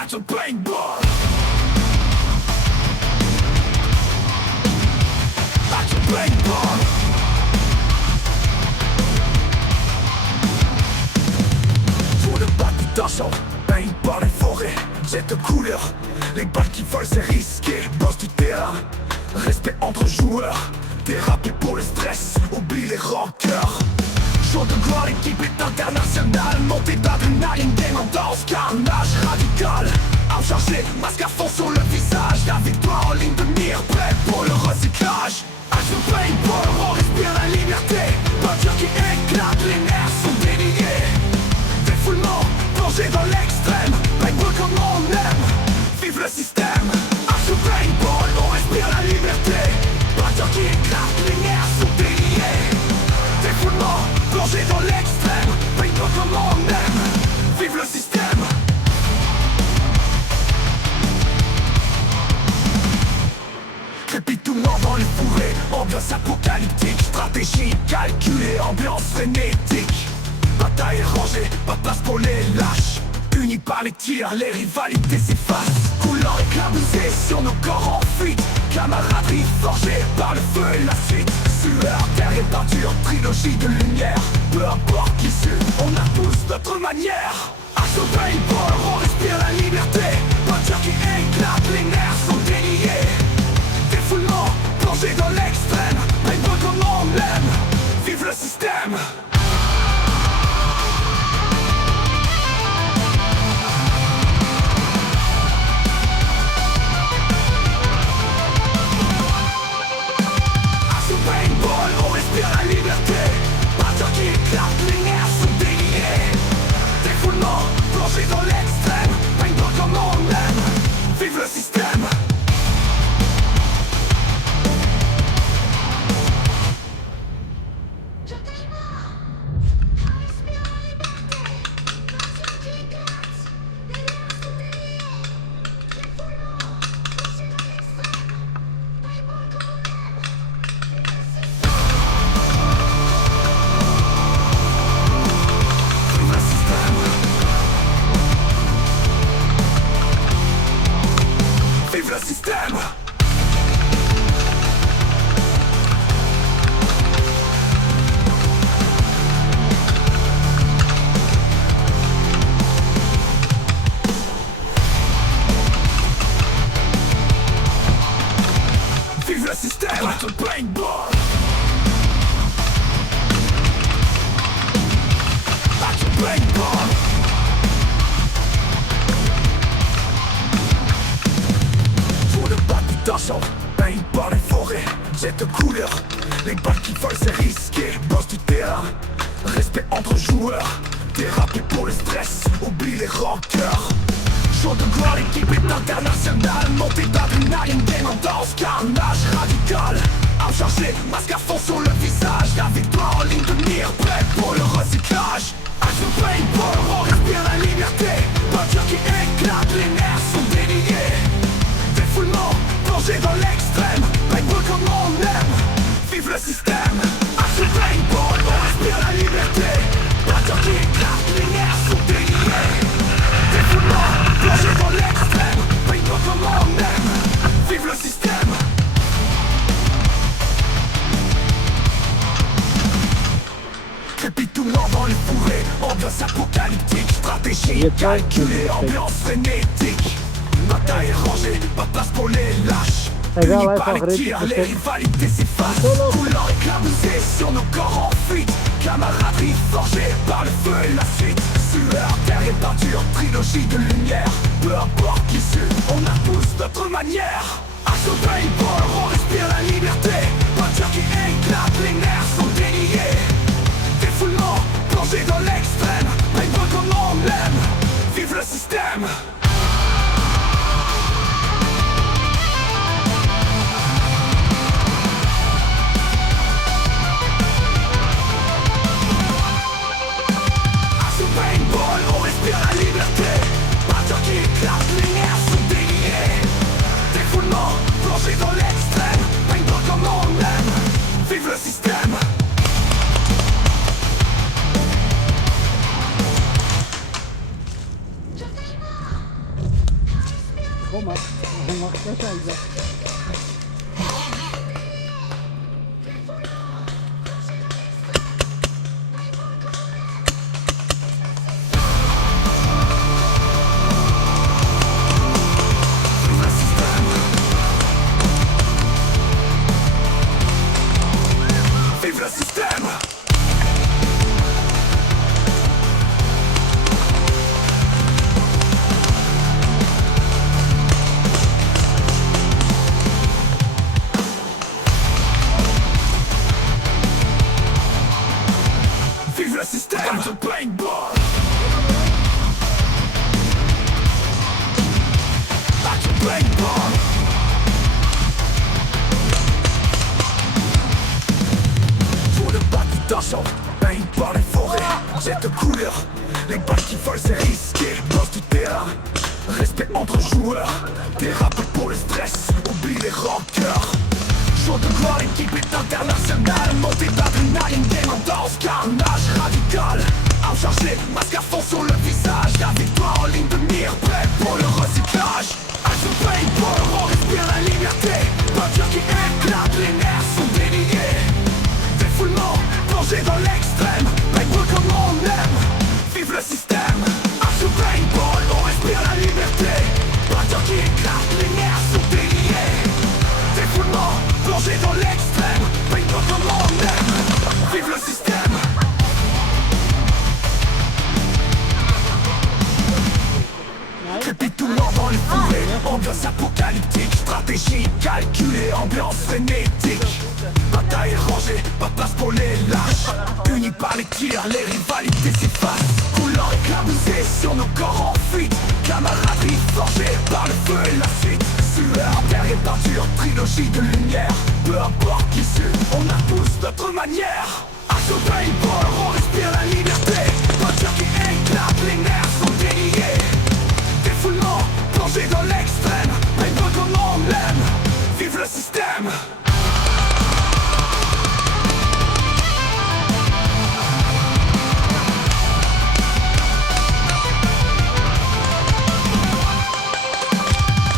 Battle paintball. Battle paintball. Joue le battle d'argent, paintball et forêt. Jet de couleur, les balles qui volent c'est risqué. Boss du terrain, respect entre joueurs. Thérapie pour le stress, oublie les rancœurs. Jour de gloire, l'équipe est internationale. Montée d'adrénaline, démendance, carnage radical. Arme chargée, masque à fond sur le visage. La victoire en ligne de mire, prêt pour le recyclage. Action paintball, on respire la liberté. Peinture qui éclate, les nerfs sont déliés. Défoulement, plongé dans l'extrême. Paintball comme on aime, vive le système. Action paintball, on respire la liberté. Peinture qui éclate, les nerfs sont déliés. Défoulement, plongé dans l'extrême. Paintball comme on aime, vive le système. Crépitement dans les fourrés, ambiance apocalyptique. Stratégie calculée, ambiance frénétique. Bataille rangée, pas de place pour les lâches. Unis par les tirs, les rivalités s'effacent. Coulant éclaboussé sur nos corps en fuite. Camaraderie forgée par le feu et la suite. Sueur, terre et peinture, trilogie de lumière. Peu importe l'issue, on a tous notre manière. Action paintball, on respire la liberté. Peinture qui éclate, les nerfs sont déliés. Défoulement, plongé dans l'extrême. Paintball comme on aime, vive le système. La liberté, peinture qui éclate, les nerfs sont déliés. Défoulement, plongé dans l'extrême. Paintball comme on aime, vive le système. Vive le système. Vive le système. Battle paintball. Battle paintball. D'argent, paintball et forêt, jet de couleur. Les balles qui volent c'est risqué, boss du terrain. Respect entre joueurs, thérapie pour le stress, oublie les rancœurs. Jour de gloire, l'équipe est internationale. Montée d'adrénaline, démendance, carnage radical. Arme chargée, masque à fond sur le visage. La victoire en ligne de mire, prêt pour le recyclage. Action paintball, on respire la liberté. Peinture qui éclate, les nerfs sont déliés. Défoulement, plongé dans l'extrême. Paintball comme on aime, vive le système. Action paintball, on respire la liberté. Peinture qui éclate, les nerfs sont déliés. Défoulement, plongé dans l'extrême. Paintball comme on aime, vive le système. Crépitement dans les fourrés, ambiance apocalyptique. Stratégie calculée, ambiance frénétique. Bataille rangée, pas de place pour les lâches. Unis par les tirs, les rivalités s'effacent. Coulant éclaboussé sur nos corps en fuite. Camaraderie forgée par le feu et la suite. Sueur, terre et peinture, trilogie de lumière. Peu importe l'issue, on a tous notre manière. Action paintball, on respire la liberté. Peinture qui éclate, les nerfs sont déliés. Défoulement, plongé dans l'extrême. Paintball comme on aime, vive le système. On respire la liberté. Peinture qui éclate, les nerfs sont déliés. Défoulement, plongé dans l'extrême. Paintball comme on aime, vive le système. Bon, on marche pas ça, Isaac. Vive le système! Vive le système! Comme ce paintball! Back to paintball! Tout le bas du torchon, paintball et forêt, jet de couleur. Les balles qui volent c'est risqué, boss du terrain. Respect entre joueurs, dérape pour le stress, oublie les rancœurs. Jour de gloire, l'équipe est internationale. Montée d'adrénaline, démendance, carnage radical. Armes chargées, masque à fond sur le visage. La victoire en ligne de mire, prêt pour le recyclage. Action paintball, on respire la liberté. Peinture qui éclate, les nerfs sont déliés. Défoulement, plongé dans l'extrême. Paintball comme on aime, vive le système. Action paintball, on respire la liberté. Peinture qui éclate, les nerfs sont déliés. Défoulement, plongé dans l'extrême. Paintball comme on aime, vive le système. Crépitoulant dans les fourrés, ambiance apocalyptique. Stratégie calculée, ambiance frénétique. Bataille rangée, pas de place pour les lâches. Unis par les tirs, les rivalités s'effacent. Couleurs éclaboussées sur nos corps en fuite. Camaraderie forgée par le feu et la suite. Sueur, terre et peinture, trilogie de lumière. Peu importe l'issue, on a tous notre manière. Action paintball, on respire la liberté. Peinture qui éclate, les nerfs sont déliés. Défoulement, plongé dans l'extrême. Paintball comme on l'aime, vive le système.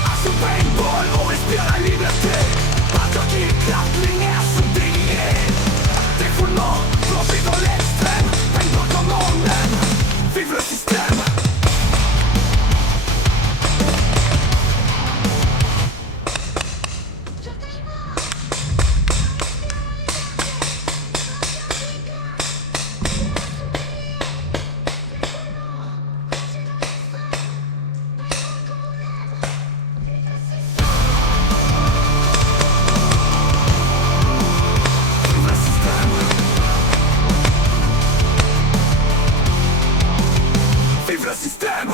Action paintball, on respire la liberté. Peinture qui éclate, les nerfs sont déliés. Défoulement, plongé dans l'extrême. Paintball comme on aime, vive le système. Vive le système!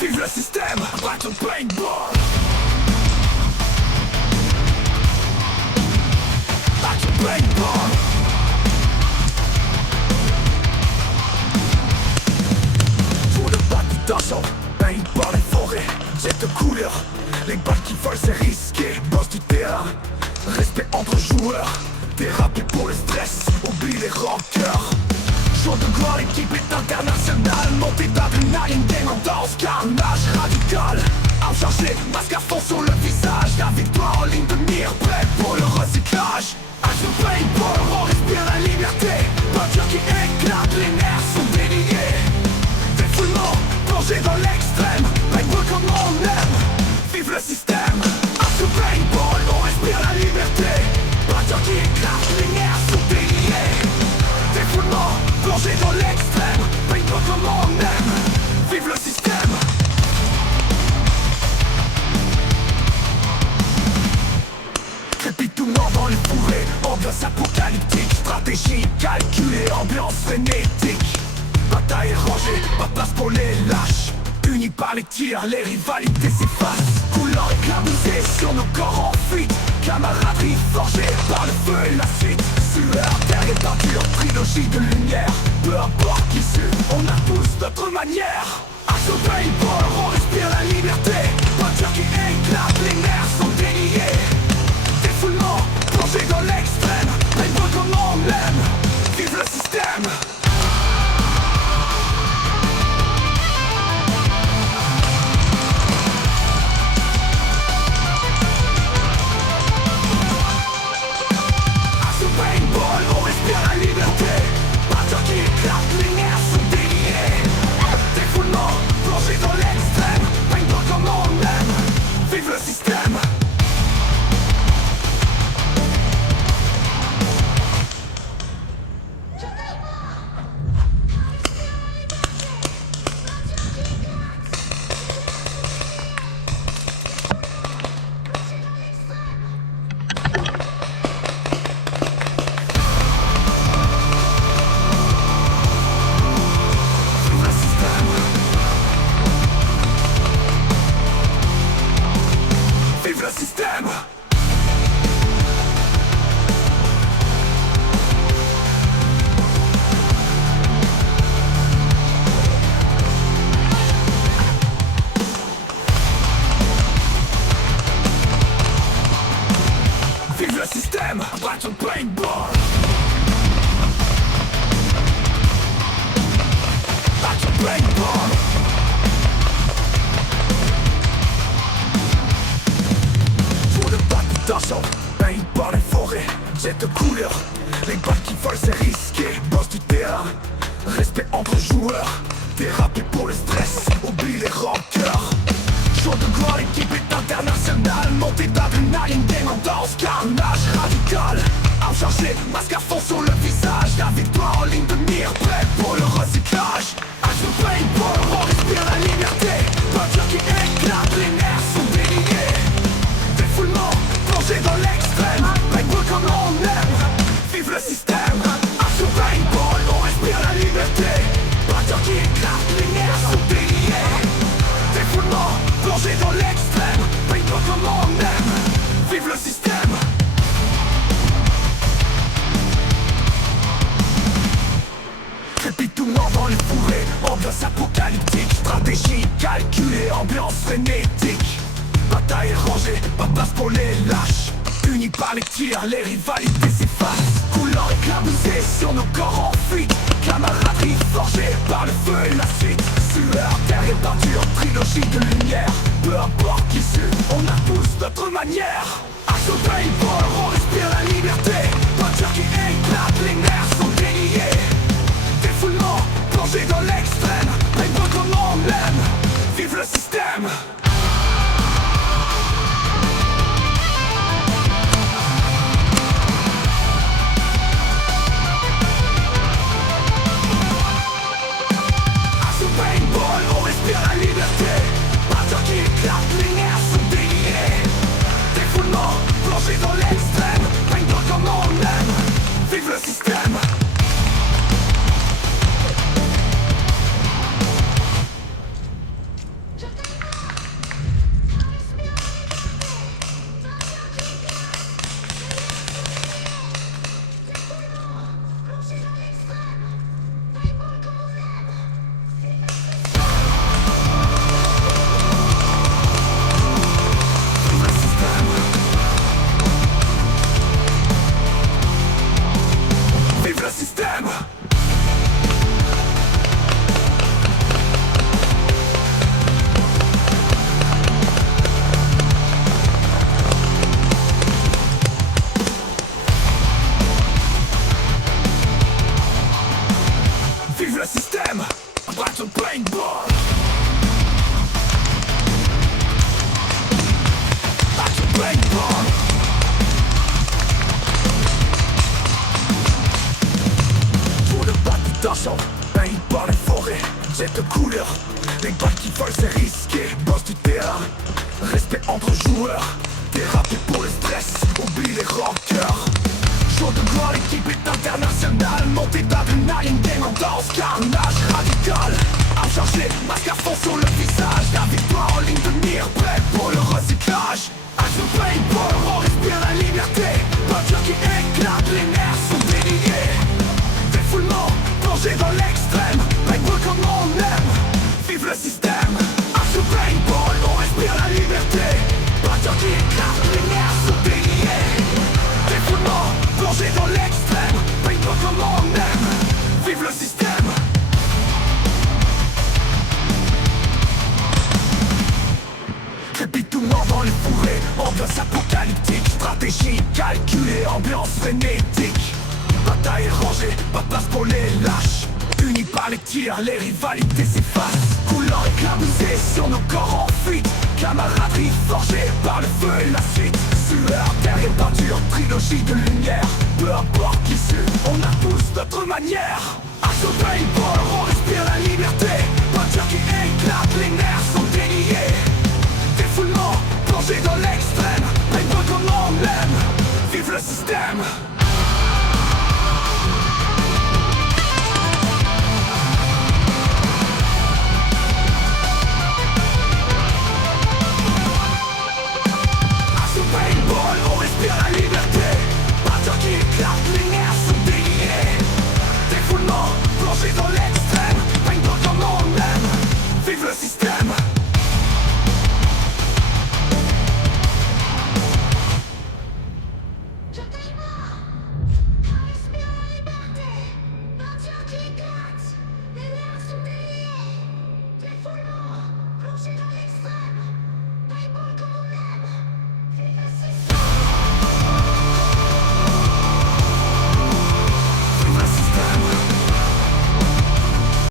Vive le système! Back to paintball! Back to paintball! Torchon, paintball et forêt, jet de couleur. Les balles qui volent c'est risqué, boss du terrain. Respect entre joueurs, thérapie pour le stress, oublie les rancœurs. Jour de gloire, l'équipe est internationale. Montée d'adrénaline, démendance, carnage radical. Armes chargées, masque à fond sur le visage. La victoire en ligne de mire, prêt pour le recyclage. Action paintball, on respire la liberté. Peinture qui éclate, les nerfs sont déliés. Défoulement, plongé dans l'extrême. Paintball comme on aime, vive le système. Action paintball, on respire la liberté. Peinture qui éclate, les nerfs sont déliés. Défoulement, plongé dans l'extrême. Paintball comme on aime, vive le système. Crépitoulant dans les fourrés, ambiance apocalyptique. Stratégie calculée, ambiance frénétique. Bataille rangée, pas de place pour les lâches. Unis par les tirs, les rivalités s'effacent. Couleurs éclaboussées sur nos corps en fuite. Camaraderie forgée par le feu et la suite. Sueur, terre et peinture, trilogie de lumière. Peu importe l'issue, on a tous notre manière. Action paintball, on respire la liberté. Battle paintball. Battle paintball. Joue le battle d'argent, paintball et forêt, jet de couleur. Les balles qui volent c'est risqué, boss du terrain. Respect entre joueurs, thérapie pour le stress, oublie les rancœurs. Jour de gloire, l'équipe est internationale. Montée d'adrénaline, game en danse, carnage radical. Arme chargée, masque à fond sur le visage. La victoire en ligne de mire, prêt pour le recyclage. Action paintball, on respire la liberté. Peinture qui éclate, les nerfs sont déliés. Défoulement, plongé dans l'extrême. Paintball comme on aime, vive le système. Action paintball, on respire la liberté. Peinture qui éclate, les nerfs sont déliés. Défoulement, plongé dans l'extrême. Paintball comme on aime, vive le système. Crépitement dans les fourrés, ambiance apocalyptique. Stratégie calculée, ambiance frénétique. Bataille rangée, pas de place pour les lâches. Unis par les tirs, les rivalités s'effacent. Couleur éclaboussée sur nos corps en fuite. Camaraderie forgée par le feu et la suite. Sueur, terre et peinture, trilogie de lumière. Peu importe l'issue, on a tous notre manière. Action paintball, on respire la liberté. Peinture qui éclate, les nerfs sont déliés. Défoulement, plongé dans l'extrême. Paintball comme on aime, vive le système. Paintball, on respire la liberté. Peinture qui éclate, les nerfs sont déliés. Défoulement, plongé dans l'extrême. Paintball comme on aime, vive le système. Vive le système. Vive le système. Battle paintball. Battle paintball. Joue le battle d'argent, paintball et forêt, jet de couleur. Les balles qui volent c'est risqué, boss du terrain. Respect entre joueurs, thérapie pour le stress, oublie les rancœurs. Jour de gloire, l'équipe est internationale. Montée d'adrénaline, game en danse, carnage radical. Arme chargée, masque à fond sur le visage. La victoire en ligne de mire, prêt pour le recyclage. Action paintball, on respire la liberté. Peinture qui éclate, les nerfs sont déliés. Défoulement, plongé dans l'extrême. Paintball comme on aime, vive le système. Action paintball, on respire la liberté. Peinture qui éclate, les nerfs sont déliés. Défoulement, plongé dans l'extrême. Paintball comme on aime, vive le système. Crépitement dans les fourrés, ambiance apocalyptique. Stratégie calculée, ambiance frénétique. Bataille rangée, pas de place pour les lâches. Unis par les tirs, les rivalités s'effacent. Couleur éclaboussée sur nos corps en fuite. Camaraderie forgée par le feu et la suite. Sueur, terre et peinture, trilogie de lumière. Peu importe l'issue, on a tous notre manière. Action paintball, on respire la liberté. Peinture qui éclate, les nerfs sont déliés. Défoulement, plongé dans l'extrême. Paintball comme on aime, vive le système. Action paintball, on respire la liberté. Peinture qui éclate, les nerfs sont déliés. Défoulement, plongé dans l'extrême.